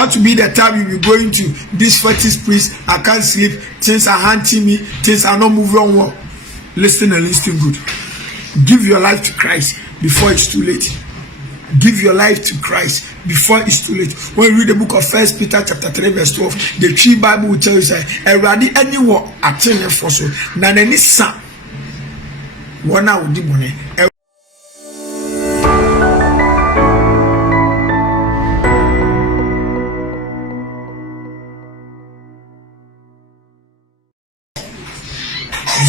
That will be the time you'll be going to this fetish priest. I can't sleep. Things are haunting me. Things are not moving on well. Listen and listen good. Give your life to Christ before it's too late. Give your life to Christ before it's too late. When you read the book of 1 Peter chapter 3 verse 12, the tree Bible will tell you say, "Eradi anyone attend for so na any son one out di money."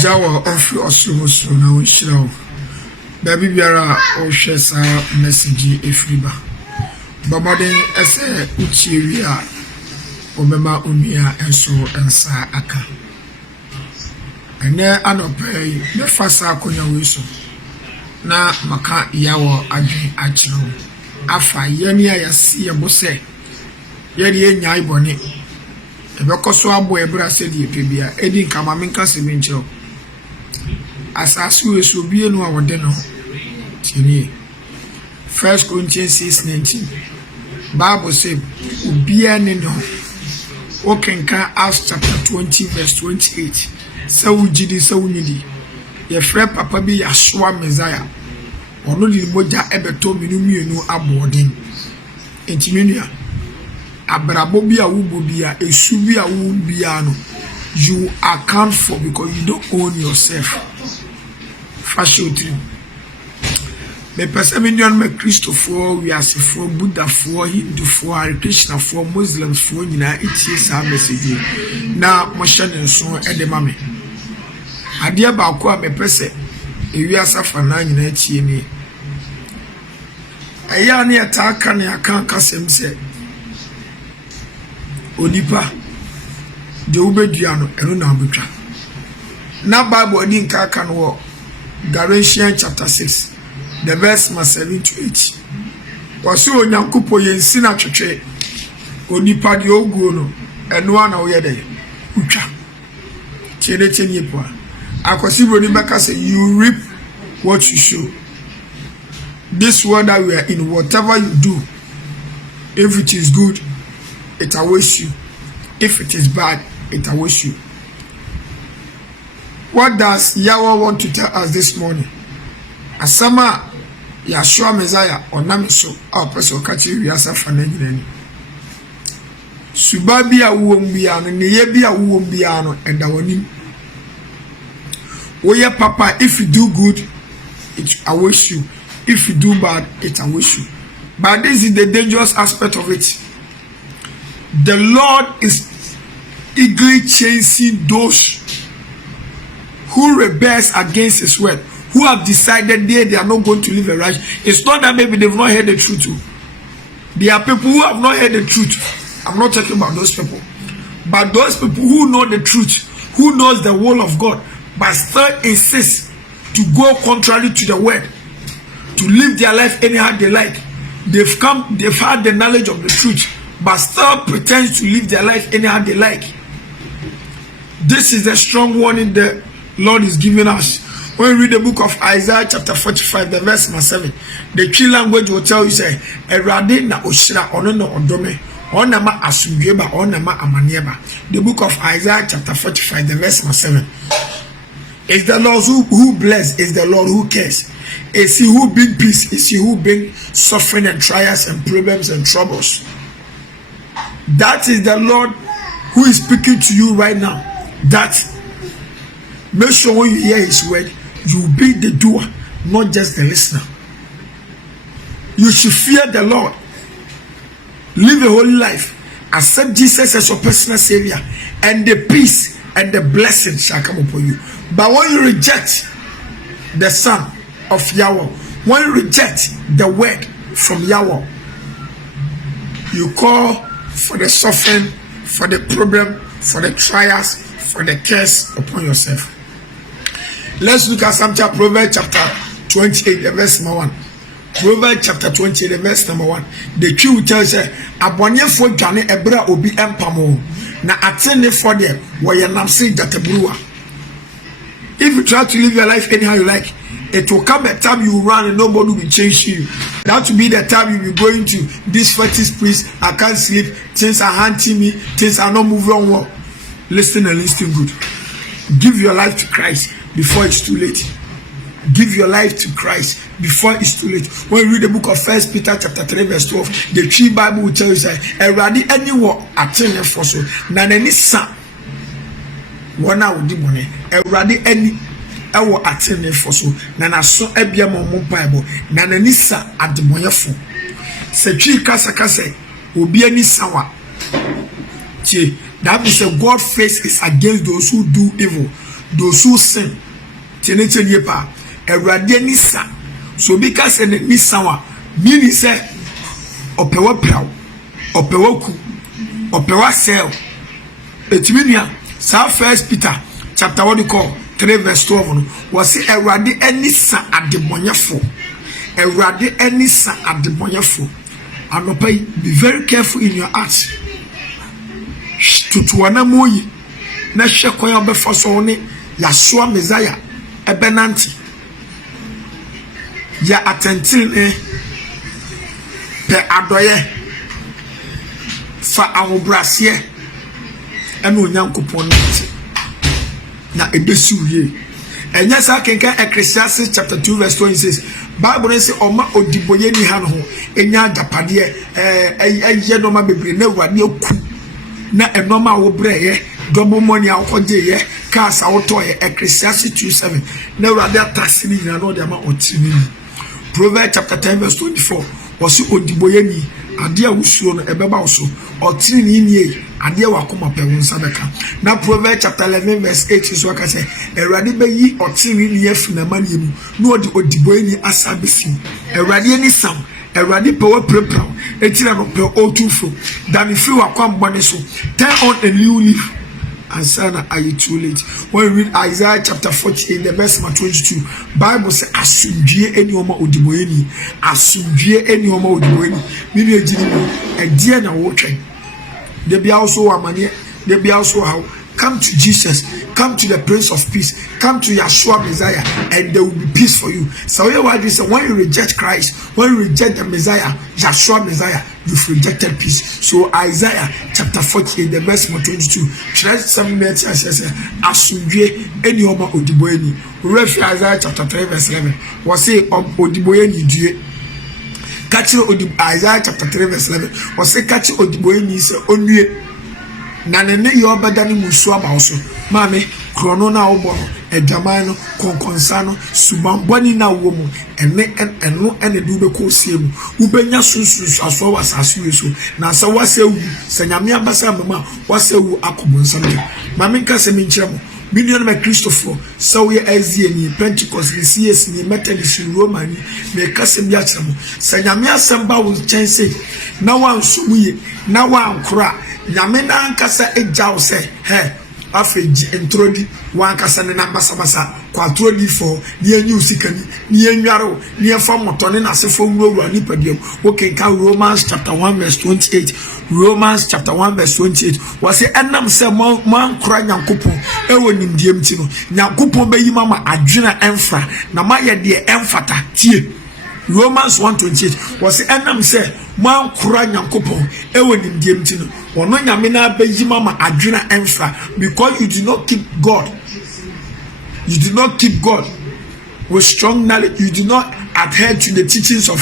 Jawa of your so na shiraw. Baby biara o shesa message efriba. Babaden ese uchiwi a obema onua enso ensa aka. Ene anopai me fasa akonya weso. Na maka yawo adwen achiro. Afa yeni ayasi yebose. Yedi enya ibone. Ebekoso abo ebra se die pebia. Edi nkama menka se menchiro. Asasu weso bie no awode no. Tini 1 Corinthians 6:19. Bible says, "Ubia ni no." Okenka Acts chapter 20 verse 28. Sa ujidi sa unyidi. Ye frɛ papa bi Yahshua Messiah. Ono di moja ebeto mienu abodin. Entimenia. Abrabo bi a wubo bia, esu bi a wubo bia no. You account for because you don't own yourself. Fashion. Me perseminyon me Christopher, we are for Buddha for Hindu for Krishna for Muslims for nyina itie sa message na mo hye so edema me ade ba ko a me pese ewi asafa na nyina tie ni aya na eta aka na aka kasem se onipa de ubedua no eno na abetwa na Bible di nka aka no Galatians chapter 6 the verse 7 to 8. Wasu onyankopo yensi na twetwe onipa de oguo no eno ana wo yede utwa chene po akosi broni baka say you reap what you sow. This world that we are in, whatever you do, if it is good it awaits you, if it is bad it awaits you. What does Yahweh want to tell us this morning? Asama Yahshua Messiah onamiso our person kachi wiasa fana nyinani. Suba bi a wuom bia no ne ye bi a wuom bia no enda woni. Oye papa, if you do good it awaits you, if you do bad it awaits you. But this is the dangerous aspect of it. The Lord is eagerly chasing those who rebels against his word, who have decided they are not going to live a right. It's not that maybe they've not heard the truth too. There are people who have not heard the truth. I'm not talking about those people. But those people who know the truth, who knows the will of God, but still insist to go contrary to the word, to live their life anyhow they like. They've had the knowledge of the truth, but still pretend to live their life anyhow they like. This is the strong warning the Lord is giving us. When we read the book of Isaiah chapter 45, the verse 7, the tree language will tell you, say, "Erade na oshira ono no odome, onama asumdweba, onama amanieba." The book of Isaiah chapter 45, the verse 7. It's the Lord who bless, is the Lord who cares. It's he who bring peace, it's he who bring suffering and trials and problems and troubles. That is the Lord who is speaking to you right now. That make sure when you hear his word, you be the doer, not just the listener. You should fear the Lord. Live a holy life. Accept Jesus as your personal savior, and the peace and the blessing shall come upon you. But when you reject the Son of Yahweh, when you reject the word from Yahweh, you call for the suffering, for the problem, for the trials, for the curse upon yourself. Let's look at some chapter, Proverbs chapter 28, the verse number 1. Proverbs chapter 28, the verse number 1. The true tells you, "Abonye for Johnny Ebra obi empamo na atene for them where you namsi jatabruwa." If you try to live your life anyhow you like, It will come a time you run and nobody will change you. That will be the time you'll be going to this fetish priest. I can't sleep. Things are haunting me. Things are not moving on well. Listen and listen good. Give your life to Christ before it's too late. Give your life to Christ before it's too late. When you read the book of 1 Peter chapter 3 verse 12, the tree Bible will tell you that already anyone attend for so. Na any son. One out the money. Already any ewo attend for so. Na so ebia mo Bible. Na any son at the money for. Se tree kasa kasa obi any sawa. That means God's face is against those who do evil, those who sin. Teneche yepa. Erade ni sa. So because ni sawa, meaning say opewa praw, opewa ku, opewa sell. Etiminia sa 1 Peter chapter 3 verse 12 was say erade any sa ademonyafo. Erade any sa ademonyafo. Anopai, be very careful in your acts. Tutuana moyi na hwekwan obefo so ne Yahshua Messiah ebenanti ya atentine pe adoye fa ahobrase ena onyankopon na ebesuriye enya sa kenka Ecclesiastes chapter 2 verse 26 Bible say oma odiboye ni ha no ho enya adapade eye no ma bebre na awade aku na enoma wo breye double money akoje ye cars autoye Ecclesiastes 2:7 na awade tax ni na no de ma otini Proverbs chapter 10 verse 24 was odiboye ni ade awusuo no ebeba so otini ni nie ade wakoma pe wonsa beka na Proverbs chapter 11 verse 8 so aka say erade beyi otini ni afina maniemu na odiboye ni asabefi erade ni sam erade power prepare etira no pe otufo dan if you akwa mbone so turn on a new leaf and sana are you too late. When we read Isaiah chapter 48 the verse 22 Bible say asumdie eni oma odiboye ni asumdie eni oma odiboye ni mini ejini e die na wo twen de bia also amane de bia also how come to Jesus, come to the Prince of Peace, come to Yahshua Messiah, and there will be peace for you. So what you say, when you reject Christ, when you reject the Messiah, Yahshua Messiah, you've rejected peace. So Isaiah chapter 48, the verse 22, trust some minutes as asumdie eni oma odiboye. Refer Isaiah chapter 3 verse 11. Was say odiboye ni due. Catch Isaiah chapter 3 verse 11. Was say catch odiboye ni se onue. Na nene yo badani musu abaoso mame krono na obo no edwaman no konkonsa no subamboni na wo mu eno ene du be ko siemu ubenya sunsun aso wasasu yeso na sa wasewu sanyame abasa mama wasewu akobonsam mame nka se minchiramo million me Christopher so we azieni Pentecost ni CS ni Methodist ni Roman me kase bia kiramo sanyame asamba wo chense na wansumu na wankora nyame na ankasa ejaw se he afeji introdi wankasa ne na basabasa kwatrodi for ni enyu sikani ni enwaro ni efa motone na sefo nwura ni padiem okenka Romans chapter 1 verse 28 Romans chapter 1 verse 28 was enam se man kura nyankopon ewo nimdiem ti no nyankopon beyi mama adwena emfra na maye de emfata tie Romans 1:28 was enam se man kura nyankopon ewo nimdiem ti no ono nyame na beyi mama adwena emfra because you did not keep God. You did not keep God with strong knowledge. You did not adhere to the teachings of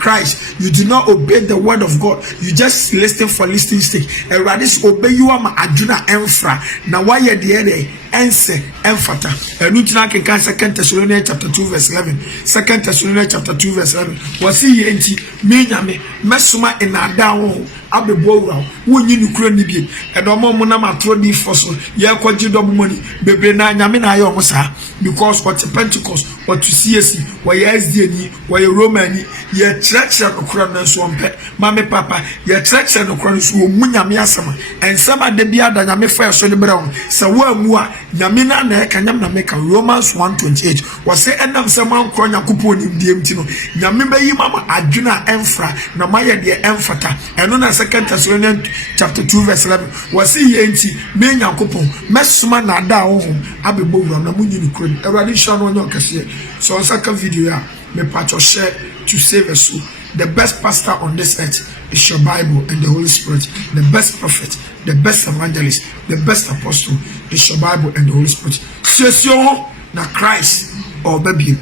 Christ. You did not obey the word of God. You just listen for listening sake. And rather obey you ama aduna enfra. Na why the other ense enfata. And Lutina can 2 Thessalonians chapter 2 verse 11. 2 Thessalonians chapter 2 verse 11. Was he enti me nyame mesuma inada wo abebo wura wo nyi nukura ni bi. And omo mo na matro di foso ye kwaji do money bebre na nyame na aye omo sa because what Pentecost what to CSC what SDN what Roman ye church okura na so ompe mame papa ye church okura so mu nyame asama and some de bia da nyame fa so de brown sa wo amu a nyamina na kanyam na meka Romans 1:28 wase enam se man kro Nyankopon nimdiem ti no nyame bayi mama adwena emfra na maye de emfata eno na 2 Thessalonians chapter 2:11 wase ye nti me Nyankopon mesoma na da wo abebo wura na munyi ni kro Ewrade sha no onyo kase so second video ya me patch share to save a soul. The best pastor on this earth is your Bible and the Holy Spirit. The best prophet, the best evangelist, the best apostle is your Bible and the Holy Spirit. Session na Christ or baby.